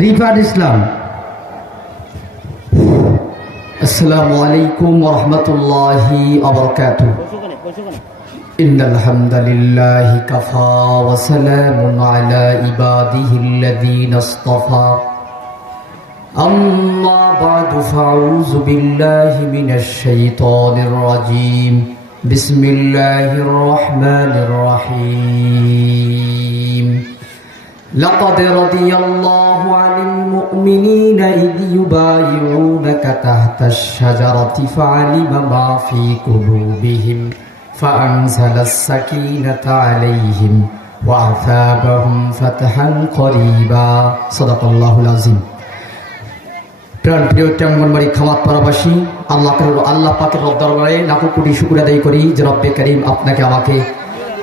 রিফাত ইসলাম। আসসালামু আলাইকুম ওয়া রাহমাতুল্লাহি ওয়া বারাকাতুহু। ইন্নাল হামদালিল্লাহি কাফা ওয়া সালামুন আলা ইবাদিহিল্লাযীনা ইসতাফা। আম্মা বা'দু ফাউযু বিল্লাহি মিনাশ শাইতানির রাজীম। বিসমিল্লাহির রাহমানির রাহিম। لقد رضي الله عن المؤمنين إذ يبايعونك تحت الشجرة فعلم ما في قلوبهم فأنزل السكينة عليهم وأثابهم فتحا قريبا صدق الله العظيم। প্রাণ প্রিয় টাঙ্গনবাড়ি খামাত পাড়াবাসী, আল্লাহ পাকের দরবারে লাখো কোটি শুকর আদায় করি যে রব্বে করিম আপনাকে আমাকে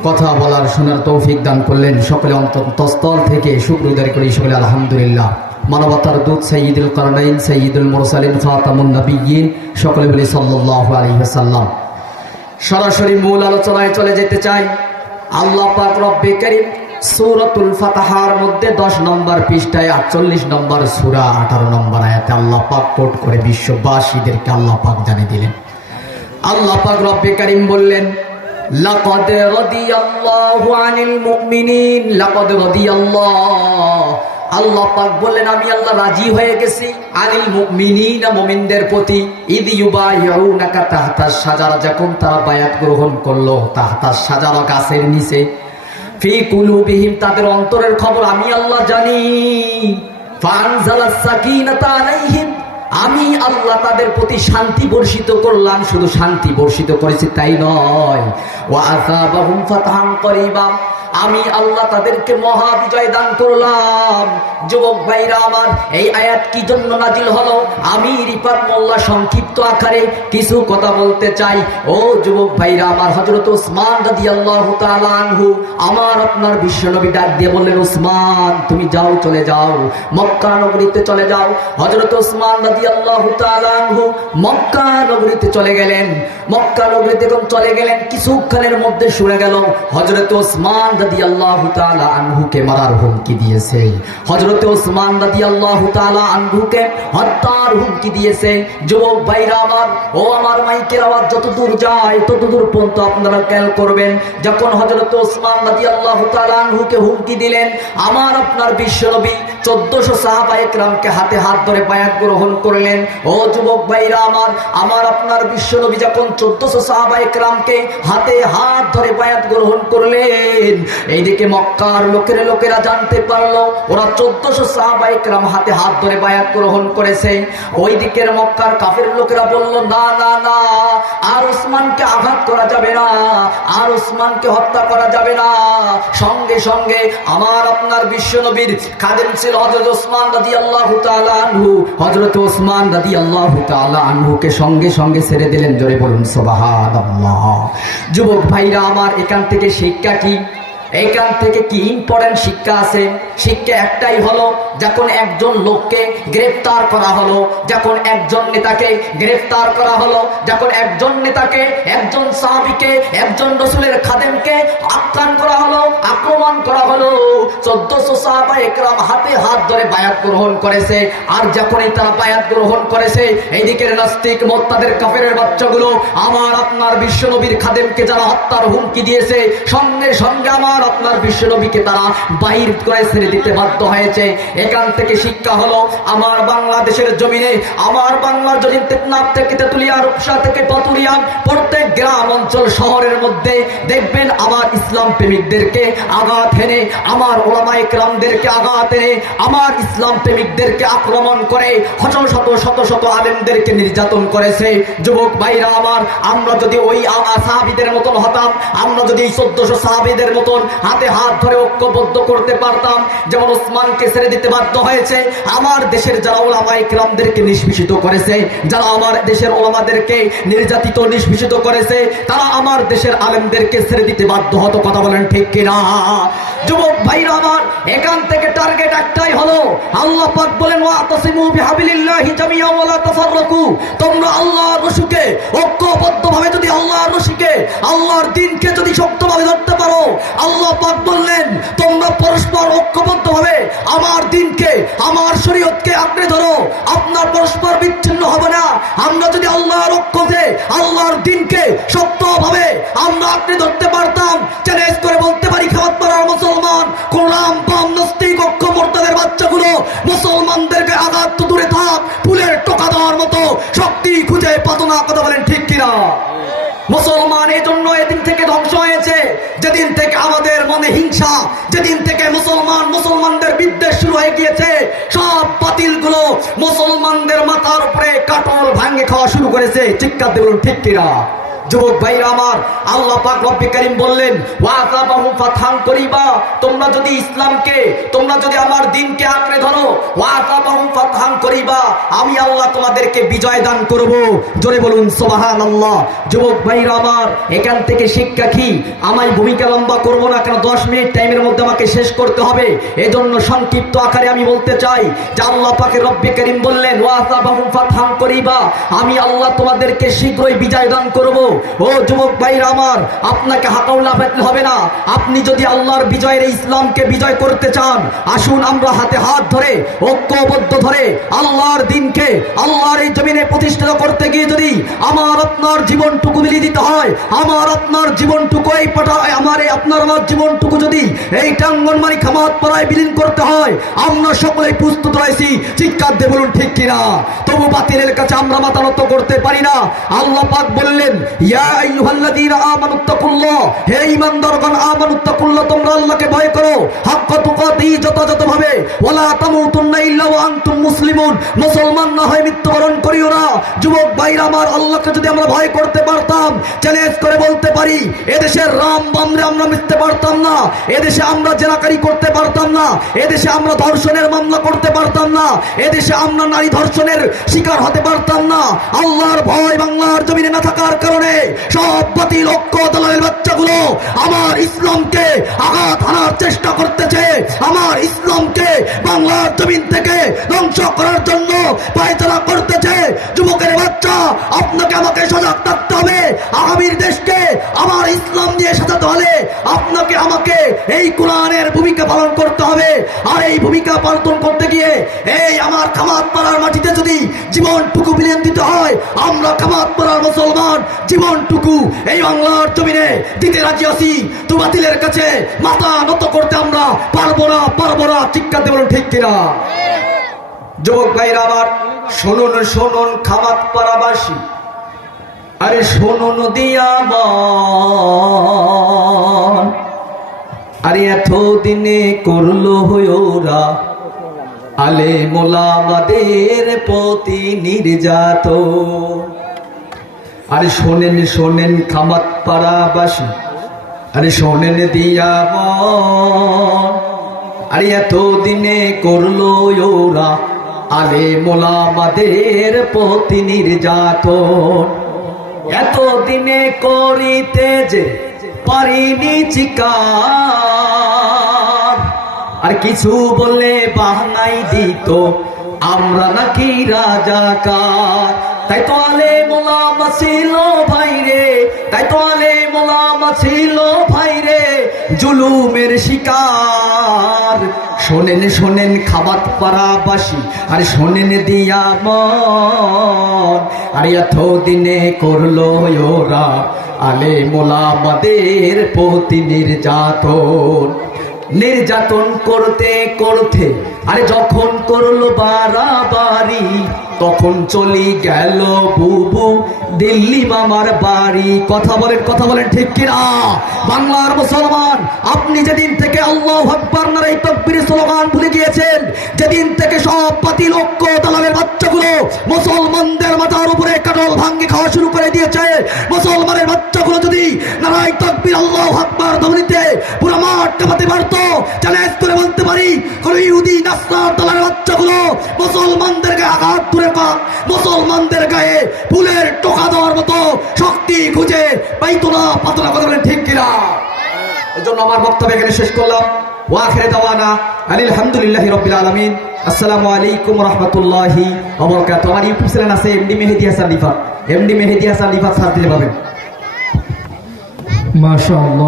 কথা বলার শোনার তৌফিক দান করলেন। সকলে অন্তঃস্থল থেকে শুকর আদায় করি সকলে আলহামদুলিল্লাহ। মানবতার দূত সাইয়্যিদুল কারনাইন সাইয়্যিদুল মুরসালিন খাতামুন নবিয়্যিন সকলে বলি সাল্লাল্লাহু আলাইহি ওয়াসাল্লাম। সরাসরি মূল আলোচনায় চলে যেতে চাই। আল্লাহ পাক রব্বে করিম সূরাতুল ফাতহার মধ্যে 10 নম্বর পৃষ্ঠায় 48 নম্বর সূরা 18 নম্বর আয়াতে আল্লাহ পাক কোট করে বিশ্ববাসীদেরকে আল্লাহ পাক জানিয়ে দিলেন। আল্লাহ পাক রব্বে করিম বললেন, লাকাদ রাদিয়াল্লাহু আনিল মুমিনিন। লাকাদ রাদিয়াল্লাহ, আল্লাহ পাক বললেন আমি আল্লাহ রাজি হয়ে গেছি আনিল মুমিনিন, মুমিনদের প্রতি। ইদ ইউবাইউনাকা তাহতাস শাজারা, যখন তারা বায়াত গ্রহণ করলো তাহতাস শাজারা, গাছের নিচে। ফি কুলুবিহিম, তাদের অন্তরের খবর আমি আল্লাহ জানি। ফানজালাস সাকিনাতা আলাইহিম, আমি আল্লাহ তাদের প্রতি শান্তি বর্ষিত করলাম। শুধু শান্তি বর্ষিত করেছি তাই নয়, ওয়া আসাবাহুম ফাতহান করিবা, আমি আল্লাহ তাদেরকে মহা বিজয় দান করলাম। যুবক ভাইরা আমার, এই আয়াত কি জন্য নাজিল হলো আমি রিফাত মোল্লা সংক্ষিপ্ত আকারে কিছু কথা বলতে চাই। ও যুবক ভাইরা আমার, হযরত ওসমান রাদিয়াল্লাহু তাআলা আনহু, আমার আপনার বিশ্বনবী ডাক দিয়ে বললেন, ওসমান তুমি যাও, চলে যাও মক্কা নগরীতে চলে যাও। হযরত ওসমান রাদিয়াল্লাহু তাআলা আনহু মক্কা নগরীতে চলে গেলেন। মক্কা নগরীতে যখন চলে গেলেন কিছুক্ষণের মধ্যে শুনে গেল হযরত ওসমান রাদিয়াল্লাহু তাআলা আনহুকে মারার হুমকি দিয়েছে। হযরত ওসমান রাদিয়াল্লাহু তাআলা আনহুকে হত্যার হুমকি দিয়েছে। যুবক ভাইরা আমার, ও আমার মাইকের আওয়াজ যত দূর যায় তত দূর পর্যন্ত আপনারা খেয়াল করবেন। যখন হযরত ওসমান রাদিয়াল্লাহু তাআলা আনহুকে হুমকি দিলেন, আমার আপনার বিশ্বনবী 1400 সাহাবায়ে কেরামকে হাতে হাত ধরে বায়াত গ্রহণ করলেন। ও যুবক ভাইরা আমার আপনার বিশ্বনবী যখন 1400 সাহাবায়ে কেরামকে হাতে হাত ধরে বায়াত গ্রহণ করলেন, এইদিকে মক্কার লোকেরা জানতে পারলো ওরা 1400 সাহাবায়ে কেরাম হাতে হাত ধরে বায়াত গ্রহণ করেছে। ওই দিকের মক্কার কাফের লোকেরা বলল, না না না, আর ওসমানকে আঘাত করা যাবে না, আর ওসমানকে হত্যা করা যাবে না। সঙ্গে সঙ্গে আমার আপনার বিশ্বনবীর খাদেম ছিল হযরত ওসমান রাদিয়াল্লাহু তাআলা আনহু। হযরত ওসমান রাদিয়াল্লাহু তাআলা আনহুকে সঙ্গে সঙ্গে ছেড়ে দিলেন। জোরে বলুন সুবহানাল্লাহ। যুবক ভাইরা আমার, এখান থেকে শিক্ষা কি? এখান থেকে কি ইম্পর্টেন্ট শিক্ষা আছে? শিক্ষা একটাই হলো, যখন একজন লোককে গ্রেফতার করা হলো, যখন একজন নেতাকে গ্রেফতার করা হলো, যখন একজন নেতাকে, একজন সাহাবীকে, একজন রাসূলের খাদেমকে আক্রমণ করা হলো, আক্রমণ করা হলো, 1400 সাহাবায়ে কেরাম হাতে হাত ধরে বায়াত গ্রহণ করেছে। আর যখনই তারা বায়াত গ্রহণ করেছে, এইদিকের নাস্তিক মোত্তাদের কাফেরের বাচ্চাগুলো আমার আপনার বিশ্বনবীর খাদেমকে যারা হত্যার হুমকি দিয়েছে, সঙ্গে সঙ্গে আমার আপনার বিশ্বনবীকে তারা বাহির করে ছেড়ে দিতে বাধ্য হয়েছে। এখান থেকে শিক্ষা হলো, আমার বাংলাদেশের জমিনে, আমার বাংলার জমিন টেকনাফ থেকে তেতুলিয়া, রূপসা থেকে পাতুরিয়া, প্রত্যেক গ্রাম অঞ্চল শহরের মধ্যে দেখবেন আমার ইসলাম প্রেমিকদেরকে আঘাত এনে, আমার ওলামায়ে কেরামদেরকে আঘাত এনে, আমার ইসলাম প্রেমিকদেরকে আক্রমণ করে শত শত আলেমদেরকে নির্যাতন করেছে। যুবক ভাইরা আমার, আমরা যদি ওই সাহাবীদের মতন হতাম, আমরা যদি 1400 সাহাবীদের মতন হাতে হাত ধরে ঐক্যবদ্ধ করতে পারতাম, যেমন ওসমানকে ছেড়ে দিতে বাধ্য হয়েছে আমার দেশের যারা ওলামায়ে কেরামদেরকে নিষ্পেষিত করেছে, যারা আমার দেশের ওলামাদেরকে নির্যাতিত নিষ্পেষিত করেছে, তারা আমার দেশের আলেমদেরকে ছেড়ে দিতে বাধ্য হতো। কথা বলেন ঠিক কিনা? যুবক ভাইরা আমার, এখান থেকে টার্গেট একটাই হলো, আল্লাহ পাক বলেন, ওয়াতাসিমু বিহাবিলিল্লাহি জামিআন ওয়া লা তাফাররাকু, তোমরা আল্লাহর রশিকে ঐক্যবদ্ধভাবে যদি আল্লাহর রশিকে, আল্লাহর দ্বীনকে যদি শক্তভাবে ধরতে পারো, আল্লাহ আল্লাহ পাক বললেন তোমরা পরস্পর ঐক্যবদ্ধভাবে আমার দিনকে আমার শরীয়তকে আঁকড়ে ধরো, আপনার পরস্পর বিচ্ছিন্ন হবে না। আমরা যদি আল্লাহর ঐক্যতে আল্লাহর দিনকে শক্তভাবে আমরা আঁকড়ে ধরতে পারতাম, চ্যালেঞ্জ করে বলতে পারি খামাতপাড়ার মুসলমান, কোরআন বাম নাস্তিক ঐক্য মোরতাদের বাচ্চাগুলো মুসলমানদেরকে আঘাত তো দূরে থাক, ফুলের টোকা দেওয়ার মতো শক্তি খুঁজে পাতো না। কথা বলেন ঠিক কিনা? মুসলমান এই জন্য এদিন থেকে ধ্বংস হয়েছে যেদিন থেকে আমাদের মনে হিংসা, যেদিন থেকে মুসলমানদের বিদ্বেষ শুরু হয়ে গিয়েছে। সব বাতিলগুলো মুসলমানদের মাথার উপরে কাটল ভাঙে খাওয়া শুরু করেছে। চিৎকার দিয়ে বলুন ঠিক কিনা? যুবক ভাইরা আমার, আল্লাহ পাক রব্বে কারীম বললেন ওয়াসাবাহু ফাতহান করিবা, তোমরা যদি ইসলামকে, তোমরা যদি আমার দ্বীনকে আঁকড়ে ধরো, ওয়াসাবাহু ফাতহান করিবা, আমি আল্লাহ তোমাদেরকে বিজয় দান করব। জোরে বলুন সুবহানাল্লাহ। যুবক ভাইরা আমার, এখান থেকে শিক্ষা কি? আমি ভূমিকা লম্বা করব না, কারণ 10 মিনিট টাইমের মধ্যে আমাকে শেষ করতে হবে। এজন্য সংক্ষিপ্ত আকারে আমি বলতে চাই যে আল্লাহ পাকের রব্বে কারীম বললেন ওয়াসাবাহু ফাতহান করিবা, আমি আল্লাহ তোমাদেরকে শীঘ্রই বিজয় দান করব। ও যুবক ভাইরা আমার, আপনাকে হাকাউলা ফেলতে হবে না। আপনি যদি আল্লাহর বিজয়ের ইসলামকে বিজয় করতে চান, আসুন আমরা হাতে হাত ধরে ঐক্যবদ্ধ ধরে আল্লাহর দ্বীনকে আল্লাহর এই জমিনে প্রতিষ্ঠিত করতে গিয়ে যদি আমার আপনার জীবনটুকু বিলিয়ে দিতে হয়, আমার আপনার জীবনটুকু এই পাঠায়, আপনার জীবনটুকু যদি এই টাঙ্গনমারি খামাতপাড়ায় বিলীন করতে হয়, আমরা সকলেই প্রস্তুত রয়েছি। চিৎকার দিয়ে বলুন ঠিক কিনা? তবু বাতিলের কাছে আমরা মাথা নত করতে পারি না। আল্লাহ পাক বললেন ইয়া আইয়ুহাল্লাযীনা আমানুত্তাকুল্লাহ, হে ঈমানদারগণ আমানুত্তাকুল্লাহ, তোমরা আল্লাহকে ভয় করো, হাক্কা তুকাতিহি, যথাযথভাবে, ওয়ালা তামুতুন্না ইল্লা ওয়া আনতুম মুসলিমুন, মুসলমান না হয়ে মৃত্যুবরণ করিও না। যুবক ভাইরা আমার, আল্লাহকে যদি আমরা ভয় করতে পারতাম, চ্যালেঞ্জ করে বলতে পারি এদেশের রাম বামরে আমরা মিটতে পারতাম না, এদেশে আমরা জেনাকারি করতে পারতাম না, এদেশে আমরা ধর্ষণের মামলা করতে পারতাম না, এদেশে আমরা নারী ধর্ষণের শিকার হতে পারতাম না। আল্লাহর ভয় বাংলার জমিনে না থাকার কারণে সব বাতিল ঐক্য দলের বাচ্চাগুলো আমার ইসলামকে আঘাত হানার চেষ্টা করতেছে, আমার ইসলামকে বাংলার জমিন থেকে ধ্বংস করার জন্য পায়তারা করতেছে। যুবকের বাচ্চা, আপনাকে আমাকে সজাগ থাকতে হবে। আগামীর দেশকে আমার ইসলাম দিয়ে সাজাতে হলে আপনাকে আমাকে এই কোরআনের ভূমিকা পালন করতে হবে। আর এই ভূমিকা পালন করতে গিয়ে এই আমার খামাতপাড়ার মাটিতে যদি জীবনটুকু বিলিয়ে দিতে হয়, আমরা খামাতপাড়ার মুসলমান জীবনটুকু এই বাংলার জমিনে দিতে রাজি আছি। তো বাতিলের কাছে মাথা নত করতে আমরা পারবো না। চিৎকার দিয়ে বলুন ঠিক কিনা? যুবক ভাইরা আমার, শুনুন খামাতপাড়াবাসী, আরে শুনুন দিয়া মন, আরে এতদিনে করলো ওরা আলেম ওলামাদের প্রতি নির্যাতন। আরে শোনেন খামাতপাড়াবাসী, আরে শোনেন দিয়া মন, আরে এতদিনে করলো ওরা আলেম ওলামাদের প্রতি নির্যাতন। এতদিনে করিতে যে পারিনি চিকার, আর কিছু বললে বাহানাই দিত আমরা নাকি রাজাকার। তাই তো আলেম ওলামা ছিল ভাইরে, তাই তো আলেম ওলামা ছিল ভাইরে জুলুমের শিকার। শোনেন খামাতপাড়াবাসী, আর শোনেন দিয়া মন, আর এতদিনে করলো ওরা আলেম ওলামাদের প্রতি নির্যাতন করতে আরে যখন করলো বাড়াবাড়ি, তখন চলি গেল বুবু দিল্লি মামার বাড়ি। কথা বলেন ঠিক কিনা? বাংলার মুসলমান, আপনি যেদিন থেকে আল্লাহু আকবার নারে তাকবীর স্লোগান ভুলে গিয়েছেন, যেদিন থেকে সব বাতিল ঐক্য দালালের বাচ্চাগুলো মুসলমানদের মাথার উপরে কাটল ভাঙ্গে খাওয়া শুরু করে দিয়েছে, মুসলমানের বাচ্চাগুলো যদি নারায়ে তাকবীর আল্লাহু আকবার ধ্বনিতে পুরো মাঠ কাঁপাতে পারত, চ্যালেঞ্জ করে বলতে পারি কোন ইহুদি নাসরার দালালের বাচ্চাগুলো মুসলমানদেরকে আঘাত করে মুসলমানদের গায়ে ফুলের টোকা দেওয়ার মতো শক্তি খুঁজে পাইতো না। কথা বলেন ঠিক কিনা? এজন্য আমার বক্তব্য এখানে শেষ করলাম। ওয়া আখিরে দাওয়ানা আলহামদুলিল্লাহি রাব্বিল আলামিন। আসসালামু আলাইকুম ওয়া রাহমাতুল্লাহি ওয়া বারাকাতুহু। আমার ইউটিউব চ্যানেল আছে এমডি মেহেদী হাসান রিফাত সার্চ দিলে পাবেন। মাশাআল্লাহ।